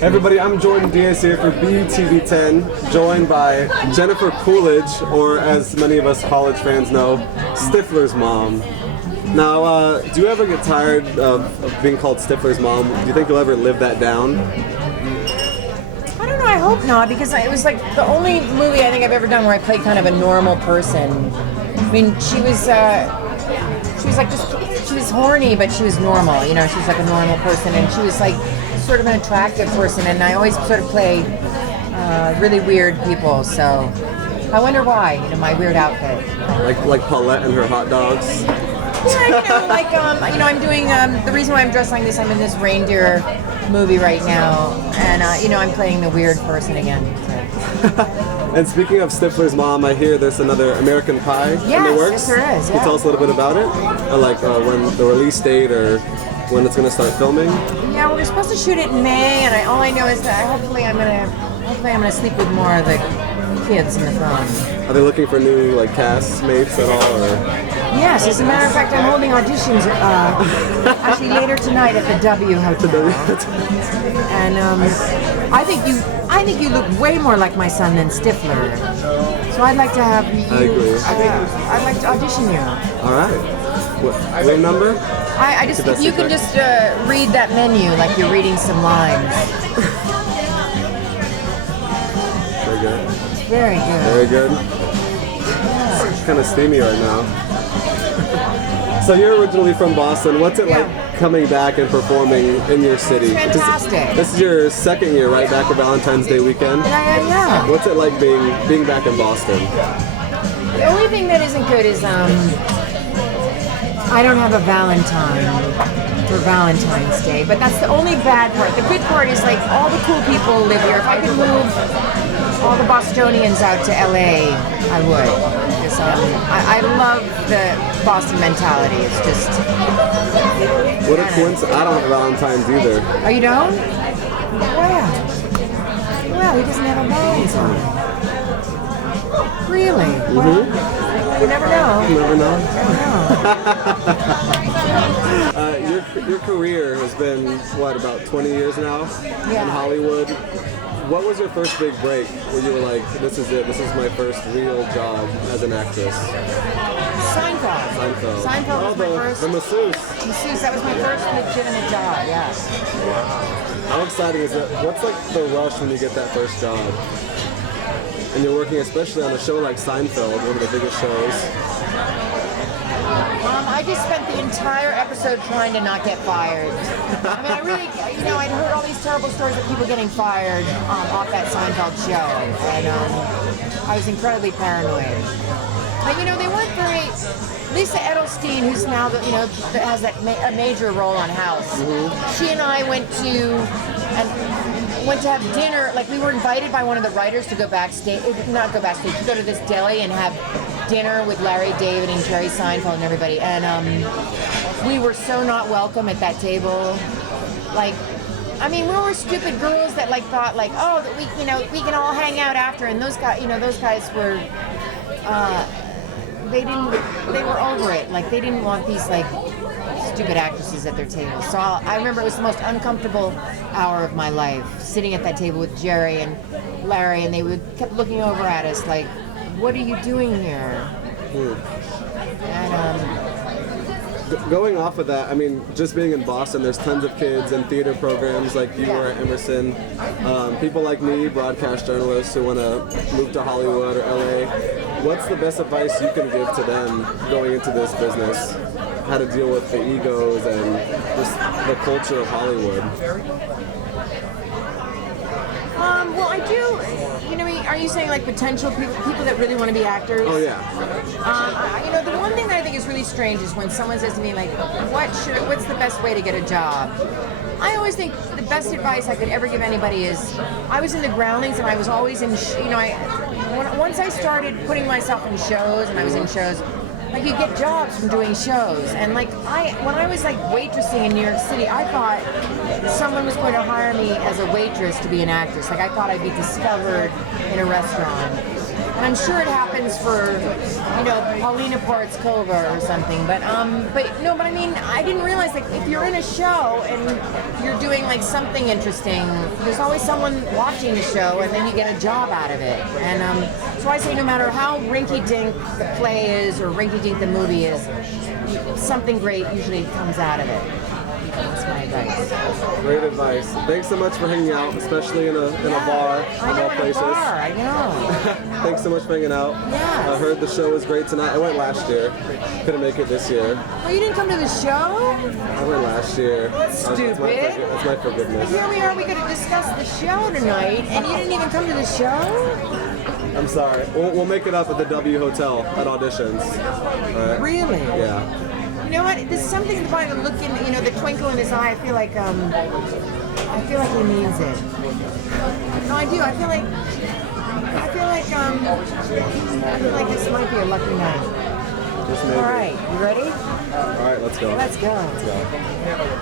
Everybody, I'm Jordan Diaz here for BTV10, joined by Jennifer Coolidge, or as many of us college fans know, Stifler's mom. Now, do you ever get tired of being called Stifler's mom? Do you think you'll ever live that down? I don't know, I hope not, because it was like the only movie I think I've ever done where I played kind of a normal person. I mean, she was like she was horny, but she was normal, you know, she was like a normal person, and she was like sort of an attractive person, and I always sort of play really weird people, so I wonder why, you know, my weird outfit. Like Paulette and her hot dogs? Yeah, you know, like, you know, I'm doing, the reason why I'm dressed like this, I'm in this reindeer movie right now, and, you know, I'm playing the weird person again. So. And speaking of Stifler's mom, I hear there's another American Pie in the works. Yes, there is, Can you tell us a little bit about it? Or like when the release date or when it's going to start filming? Yeah, we're supposed to shoot it in May, and all I know is that hopefully I'm gonna sleep with more of the kids in the film. Are they looking for new like cast mates at all? Or? Yes, as a matter of fact, I'm holding auditions actually later tonight at the W Hotel. And I think you look way more like my son than Stifler. So I'd like to have you. I agree. I'd like to audition you. All right. What room number? I just you can just read that menu like you're reading some lines. Very good. Very good. Very good. It's kind of steamy right now. So you're originally from Boston. What's it like coming back and performing in your city? It's fantastic. This is your second year, right? Back for Valentine's Day weekend? Yeah. What's it like being back in Boston? The only thing that isn't good is I don't have a Valentine for Valentine's Day, but that's the only bad part. The good part is like all the cool people live here. If I could move all the Bostonians out to LA, I would. Because I love the Boston mentality. It's just... What a coincidence. I don't have Valentine's either. Oh, you don't? Well, he doesn't have a Valentine. Really? Mm-hmm. Well, you never know. You never know. Never know. Your career has been, what, about 20 years now in Hollywood? What was your first big break where you were like, this is it, this is my first real job as an actress? Seinfeld. Seinfeld was my first. The masseuse. Masseuse, that was my first legitimate job, yeah. Wow. How exciting is it? What's like the rush when you get that first job? And you're working especially on a show like Seinfeld, one of the biggest shows. I just spent the entire episode trying to not get fired. I mean, I really, you know, I'd heard all these terrible stories of people getting fired off that Seinfeld show, and I was incredibly paranoid. But you know, they weren't very. Lisa Edelstein, who's now that has that a major role on House. Mm-hmm. She and I went to have dinner. Like we were invited by one of the writers to go backstage, not go backstage, to go to this deli and have dinner with Larry David and Jerry Seinfeld and everybody. And we were so not welcome at that table. Like, I mean, we were stupid girls that like thought like, oh, that we can all hang out after. And those guys were. They were over it. Like they didn't want these like stupid actresses at their table. So I remember it was the most uncomfortable hour of my life, sitting at that table with Jerry and Larry, and they kept looking over at us like, "What are you doing here?" And going off of that, I mean, just being in Boston, there's tons of kids and theater programs like you were at Emerson. People like me, broadcast journalists who want to move to Hollywood or LA. What's the best advice you can give to them going into this business? How to deal with the egos and just the culture of Hollywood? Well, I do. You know, are you saying like potential people that really want to be actors? Oh yeah. You know, the one thing that I think is really strange is when someone says to me like, "What's the best way to get a job?" I always think the best advice I could ever give anybody is, I was in the Groundlings and I was always in. Once I started putting myself in shows and I was in shows. Like you get jobs from doing shows, and like when I was like waitressing in New York City, I thought someone was going to hire me as a waitress to be an actress. Like I thought I'd be discovered in a restaurant, And I'm sure it happens for, Paulina Portskova or something. But I mean, I didn't realize, like, if you're in a show and you're doing, like, something interesting, there's always someone watching the show, and then you get a job out of it. And so I say no matter how rinky-dink the play is or rinky-dink the movie is, something great usually comes out of it. That's my advice. Great advice. Thanks so much for hanging out, especially in a bar of all places. I know. Thanks so much for hanging out. Yeah. I heard the show was great tonight. I went last year. Couldn't make it this year. Oh, you didn't come to the show? I went last year. That's stupid. That's my forgiveness. Here we are. We got to discuss the show tonight, and you didn't even come to the show? I'm sorry. We'll make it up at the W Hotel at auditions. All right? Really? Yeah. You know what? There's something about the look in, the twinkle in his eye. I feel like he means it. No, I do. I feel like this might be a lucky night. Just maybe. All right, you ready? All right, let's go. Let's go.